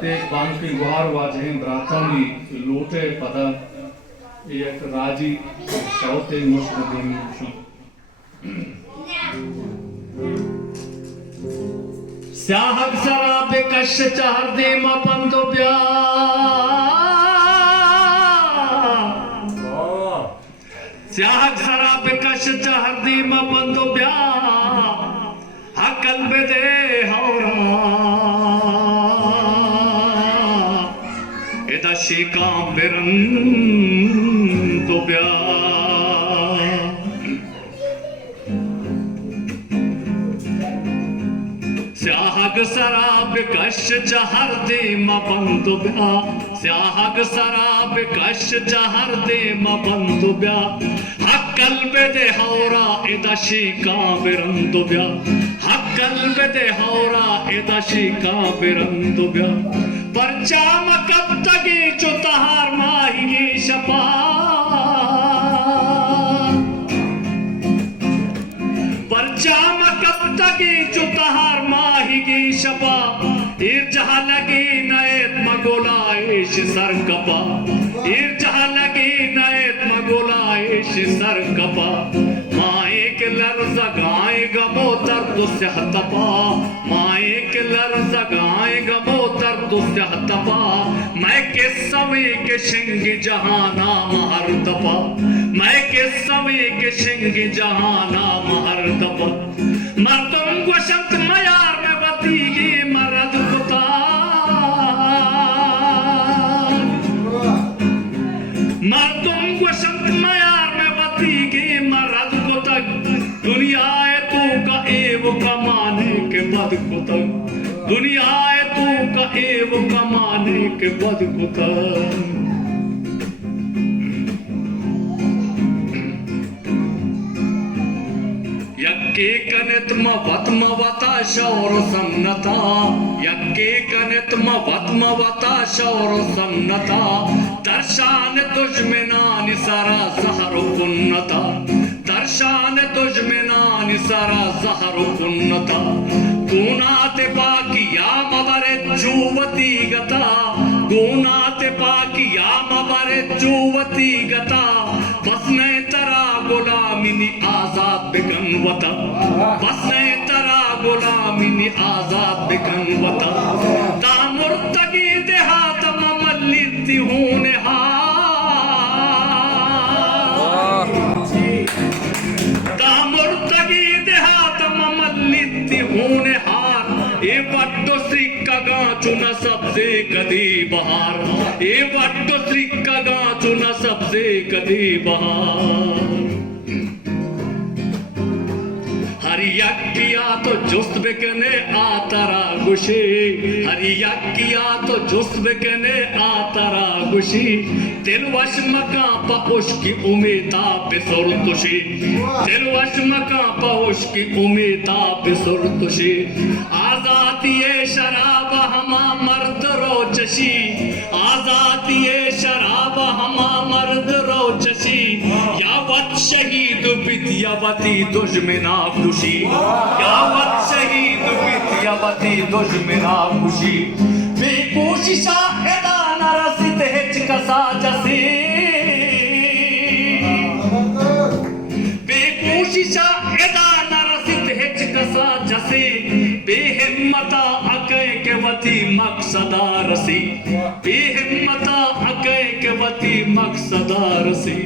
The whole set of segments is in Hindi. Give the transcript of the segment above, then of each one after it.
प्रत्येक बांकी गुहार वाजहें ब्राह्मणी लोटे पदा एक राजी शौते मुश्किल स्याहक सराब कश चार दे मपंदो ब्या स्याहक सराब कश चार दे मपंदो ब्या हकल बेदे हौरा एदा शिका बिरन तो ब्या स्याहक सराब कश चहर दे मपंदो ब्या स्याहक सराब कश चहर दे मपंदो ब्या हकल बेदे हौरा एदा शिका बिरन तो ब्या हकल बेदे हौरा एदा शिका बिरन तो ब्या परचाम कब तक जो तहार माही शपा परचाम कब तक जो तहार माही की शपा ईर जहाँ लगी नयत मगोला इश सर कपा ईर जहाँ लगी नयत मगोला इश सर कपा माए के लर्ज़ गाए गमो तर दुस्या तपा माए के लर्ज़ गाए गमो तर दुस्या तपा मैं किस समय के शिंग जहाना महर तपा मैं किस समय के शिंग जहाना महर तपा मर्दों को शब्द मयार में बतीगी मर्द कुता मर्दों को शब्द मयार में बतीगी मर्द कुता दुनिया है तू का एव कमाने के बद कुता दुनिया है तू का एव कमाने के बद कुता यक्के कनित मवता शौर सम्नता यक्के कनित मवता शौर सम्नता दर्शान तुझमेनानि सारा सहरो कुन्नता दर्शान तुझमेनानि सारा सहरो कुन्नता गुनाते पाकिया मबरे जुवती गता गुनाते पाकिया मबरे जुवती गता बस नहीं तरा गुलामिनी आजाद बिकनवता बस नहीं तरा गुलामिनी आजाद बिकनवता तामुर्तगी देहात ममल्लिती होने तामुर्तगी देहात ममल्लिती होने हार ए वट्टो श्रीका गाचुना सबसे कदी बहार ए वट्टो श्रीका गाचुना सबसे कदी बहार हरियक्किया तो जुस्त बिकने आतरा गुशी हरियक्किया तो जुस्त बिकने आतरा गुशी दिल वश मका पहुश की उम्मीदा बिसुर तुशी दिल वश मका पहुश की उम्मीदा बिसुर तुशी आजादी शराब हमा मर्द रोचशी आजादी शराब हमा मर्द रोचशी यावत शहीद विद्यावती दुश्मना खुशी यावत शहीद विद्यावती दुश्मना खुशी बेकोशिशा एदा नरसित हिच कसा जसी बेकोशिशा एदा नरसित हिच कसा जसी बेहिम्मता अकै के वती मकसदा रसी बेहिम्मता अकै के वती मकसदा रसी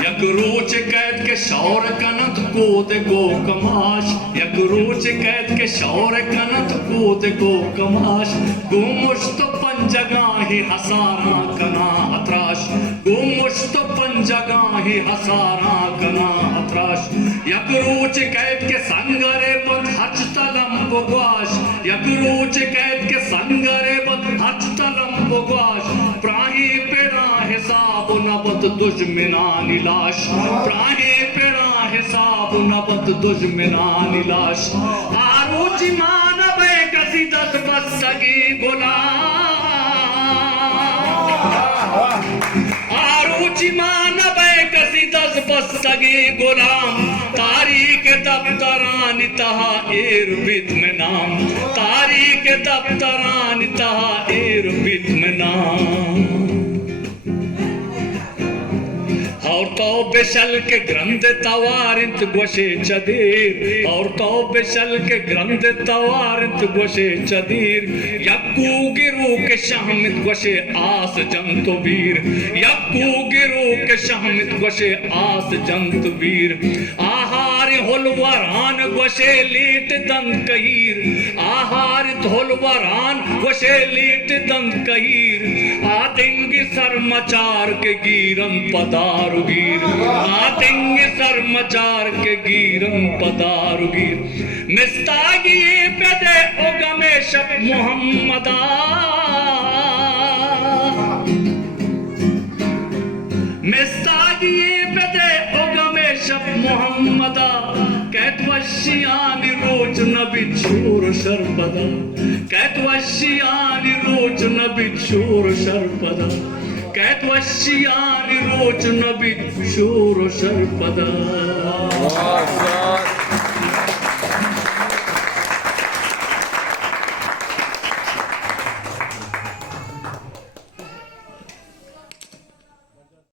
यक रोच कैद के शौर कनत कूद गो कमाश यक रोच कैद के शौर कनत कूद गो कमाश गुमुश्त पंजगाही हसारा कना अत्राश गुमुश्त पंजगाही हसारा कना अत्राश यक रोच कैद के संगरे बद हज तलम बुगवाश यक रोच कैद के संगरे बद हज तलम बुगवाश प्राही पेरा हिसाब नबत दुश्मना निलाश प्राही पेरा हिसाब नबत दुश्मना निलाश आरोची मानवे कसी दस बस सगी गुलाम आरोची मानवे कसी दस बस सगे गुलाम तारीख दफ्तरान तहा एर बित में नाम तारीख दफ्तरान तहा एर बित में नाम और तो बेशल के ग्रंथ तवारिंत गोशे चदीर और तो बेशल के ग्रंथ तवारिंत गोशे चदीर यक्कू गिरू के शामित गोशे आस जंत वीर यक्कू गिरू के शामित गोशे आस जंत वीर आहार होलवरान गोशे लीट दंत कहीर आहार होलवरान गोशे लीट दंत कहीर आदेंगे सरमचार के गिरन पदारुगीर आदेंगे सरमचार के गिरन पदारुगीर मिस्तागी पेदे ओगमे शब मोहम्मदा मिस्तागी पेदे ओगमे शब मोहम्मदा कैतवशियानी रोज नबी छोर शरपदा कैतवशियानी रोज नबी छोर शरपदा कैतवशियानी रोज नबी छोर शरपदा